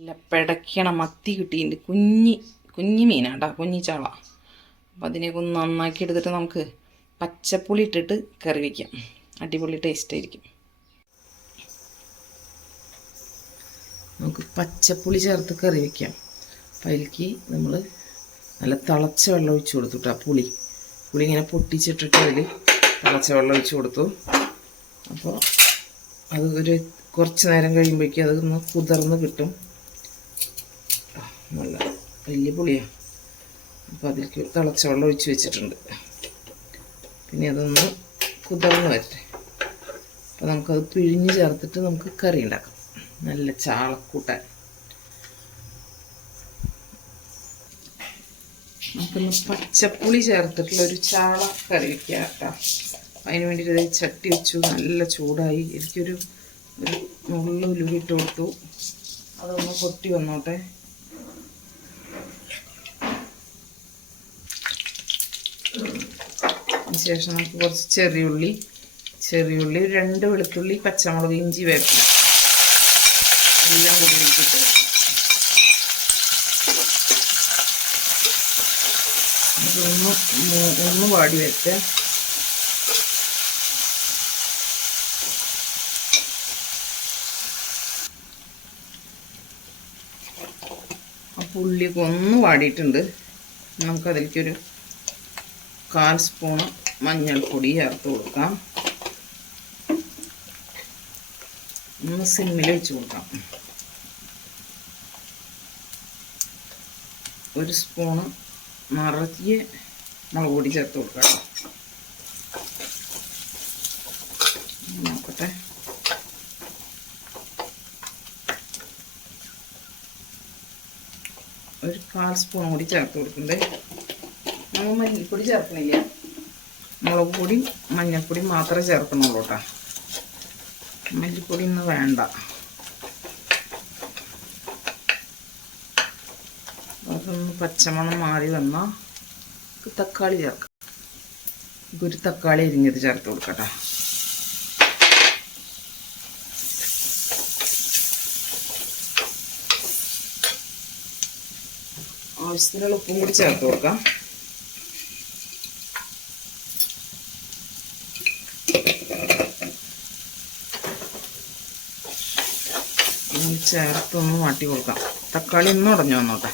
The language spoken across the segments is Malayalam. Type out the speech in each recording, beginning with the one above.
നല്ല പിടയ്ക്കണ മത്തി കിട്ടിയിട്ടുണ്ട്. കുഞ്ഞി കുഞ്ഞി മീനാട്ടാ കുഞ്ഞി ചാള. അപ്പം അതിനെയൊക്കെ ഒന്ന് നന്നാക്കി എടുത്തിട്ട് നമുക്ക് പച്ചപ്പുളി ഇട്ടിട്ട് കറി വയ്ക്കാം അടിപൊളി ടേസ്റ്റ് ആയിരിക്കും. നമുക്ക് പച്ചപ്പുളി ചേർത്ത് കറി വയ്ക്കാം അപ്പം അതിലേക്ക് നമ്മൾ നല്ല തിളച്ച വെള്ളം ഒഴിച്ചു കൊടുത്തു കേട്ടോ പുളി. പുളി ഇങ്ങനെ പൊട്ടിച്ചിട്ടിട്ട് അതിൽ തിളച്ച വെള്ളം ഒഴിച്ചു കൊടുത്തു. അപ്പോൾ അത് ഒരു കുറച്ച് നേരം കഴിയുമ്പോഴേക്കും അത് ഒന്ന് കുതിർന്ന് കിട്ടും. നല്ല വലിയ പുളിയാണ് അപ്പോൾ അതിലേക്ക് തിളച്ച വെള്ളം ഒഴിച്ച് വെച്ചിട്ടുണ്ട്. പിന്നെ അതൊന്ന് കുതിർന്ന് വരട്ടെ. അപ്പോൾ നമുക്കത് പിഴിഞ്ഞ് ചേർത്തിട്ട് നമുക്ക് കറി ഉണ്ടാക്കാം. നല്ല ചാളക്കൂട്ടാൻ. നമുക്കൊന്ന് പച്ചപ്പുളി ചേർത്തിട്ടുള്ള ഒരു ചാള കറി വയ്ക്കാം അതിന് വേണ്ടിയിട്ട് ചട്ടി വെച്ചു. നല്ല ചൂടായി. എനിക്കൊരു ഒരു നുള്ളുലുവിട്ട് കൊടുത്തു. അതൊന്ന് പൊട്ടി വന്നോട്ടെ. അതിനുശേഷം നമുക്ക് കുറച്ച് ചെറിയുള്ളി ചെറിയുള്ളി രണ്ട് വെളുത്തുള്ളി പച്ചമുളക് ഇഞ്ചി വേപ്പില. എല്ലാം കൂടി മൂ- ഒന്ന് വാടി വെച്ച് അപ്പോൾ ഉള്ളിയൊക്കെ ഒന്ന് വാടിയിട്ടുണ്ട്. നമുക്കതിലേക്കൊരു കാൽ സ്പൂൺ മഞ്ഞൾപ്പൊടി ചേർത്ത് കൊടുക്കാം. ഒന്ന് സിമ്മിൽ വെച്ച് കൊടുക്കാം. ഒരു സ്പൂണ് നിറയെ മുളക് പൊടി ചേർത്ത് കൊടുക്കാം കേട്ടോ. നോക്കട്ടെ. ഒരു കാൽ സ്പൂൺ കൂടി ചേർത്ത് കൊടുക്കണ്ടേ നമ്മൾ മല്ലിപ്പൊടി ചേർക്കണില്ല മുളക് പൊടി മഞ്ഞൾപ്പൊടി മാത്രമേ ചേർക്കുന്നുള്ളൂ കേട്ടോ മല്ലിപ്പൊടി ഇന്ന് വേണ്ട. അതൊന്ന് പച്ചമണം മാറി വന്നാൽ തക്കാളി ചേർക്കാം. ഒരു തക്കാളി അരിഞ്ഞത് ചേർത്ത് കൊടുക്കട്ടെ ആവശ്യത്തിനുള്ള ഉപ്പും കൂടി ചേർത്ത് കൊടുക്കാം ഇനി ചേർത്തൊന്ന് മാറ്റി കൊടുക്കാം. തക്കാളി ഒന്ന് ഉടഞ്ഞു വന്നോട്ടെ.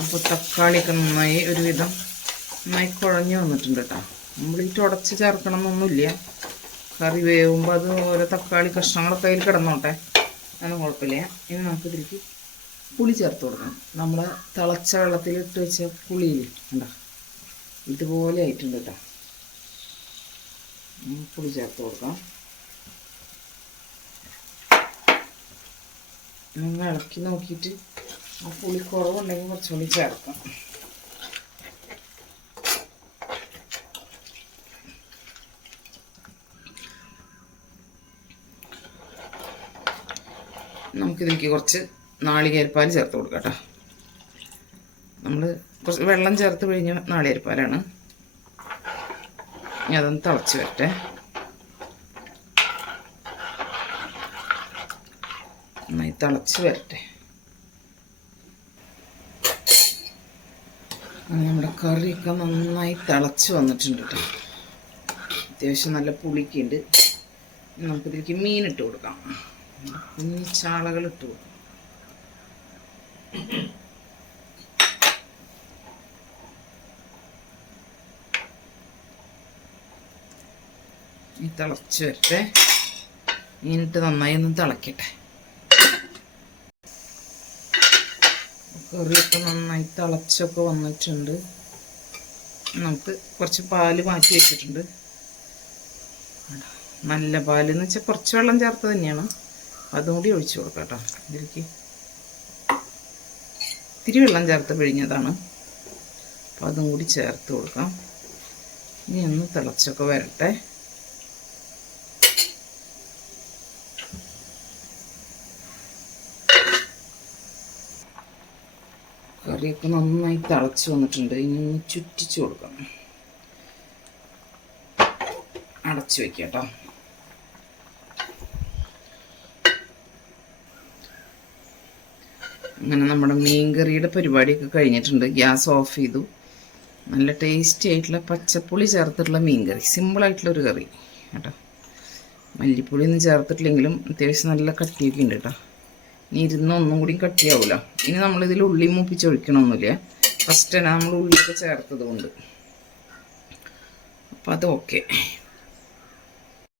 അപ്പോൾ തക്കാളിയൊക്കെ നന്നായി ഒരുവിധം നന്നായി കുഴഞ്ഞു വന്നിട്ടുണ്ട് കേട്ടോ ഈ ഉടച്ച് ചേർക്കണം എന്നൊന്നുമില്ല കറി വേവുമ്പോൾ അത് ഓരോ തക്കാളി കഷ്ണങ്ങളൊക്കെ അതിൽ കിടന്നോട്ടെ. അതൊന്നും കുഴപ്പമില്ല. ഇനി നമുക്ക് ഇതിലേക്ക് പുളി ചേർത്ത് കൊടുക്കണം. നമ്മൾ തിളച്ച വെള്ളത്തിൽ ഇട്ട് വെച്ച പുളിയിൽ ഉണ്ടോ ഇതുപോലെ ആയിട്ടുണ്ട് കേട്ടോ പുളി ചേർത്ത് കൊടുക്കാം നിങ്ങൾ ഇളക്കി നോക്കിയിട്ട് ആ പുളി കുറവുണ്ടെങ്കിൽ കുറച്ചുകൂടി ചേർക്കാം നമുക്കിതിലേക്ക് കുറച്ച് നാളികേരപ്പാൽ ചേർത്ത് കൊടുക്കാം കേട്ടോ നമ്മൾ കുറച്ച് വെള്ളം ചേർത്ത് കഴിഞ്ഞ നാളികേരപ്പാലാണ്. ഇനി അതൊന്ന് തിളച്ച് വരട്ടെ. നന്നായി തിളച്ച് വരട്ടെ. നമ്മുടെ കറിയൊക്കെ നന്നായി തിളച്ച് വന്നിട്ടുണ്ട് കേട്ടോ. അത്യാവശ്യം നല്ല പുളിക്കുണ്ട്. നമുക്കിതിലേക്ക് മീൻ ഇട്ട് കൊടുക്കാം. കുഞ്ഞി ചാളകൾ ഇട്ട് കൊടുക്കാം. ഈ തിളച്ച് വരട്ടെ. മീനിട്ട് നന്നായി ഒന്ന് തിളക്കട്ടെ. കറിയൊക്കെ നന്നായി തിളച്ചൊക്കെ വന്നിട്ടുണ്ട്. നമുക്ക് കുറച്ച് പാൽ മാറ്റി വെച്ചിട്ടുണ്ട്. നല്ല പാൽ എന്ന് വെച്ചാൽ കുറച്ച് വെള്ളം ചേർത്ത് തന്നെയാണ്. അതും കൂടി ഒഴിച്ചു കൊടുക്കാം കേട്ടോ. ഇതിലേക്ക് ഇത്തിരി വെള്ളം ചേർത്ത് പിഴിഞ്ഞതാണ്. അപ്പം അതും കൂടി ചേർത്ത് കൊടുക്കാം. ഇനി ഒന്ന് തിളച്ചൊക്കെ വരട്ടെ. കറിയൊക്കെ നന്നായി തിളച്ച് വന്നിട്ടുണ്ട്. ഇനി ഒന്ന് ചുറ്റിച്ച് കൊടുക്കണം അടച്ച് വെക്കാം കേട്ടോ. അങ്ങനെ നമ്മുടെ മീൻകറിയുടെ പരിപാടിയൊക്കെ കഴിഞ്ഞിട്ടുണ്ട്. ഗ്യാസ് ഓഫ് ചെയ്തു. നല്ല ടേസ്റ്റി ആയിട്ടുള്ള പച്ചപ്പുളി ചേർത്തിട്ടുള്ള മീൻകറി. സിമ്പിളായിട്ടുള്ള ഒരു കറി. കേട്ടോ. മല്ലിപ്പൊടി ഒന്നും ചേർത്തിട്ടില്ലെങ്കിലും അത്യാവശ്യം നല്ല കട്ടിയൊക്കെ ഉണ്ട് കേട്ടോ. ഇനി ഇരുന്ന് ഒന്നും കൂടി കട്ടിയാവില്ല ഇനി നമ്മളിതിൽ ഉള്ളി മൂപ്പിച്ച് ഒഴിക്കണമെന്നില്ല ഫസ്റ്റ് തന്നെ നമ്മൾ ഉള്ളിയൊക്കെ ചേർത്തത് കൊണ്ട് അപ്പോൾ അത് ഓക്കെ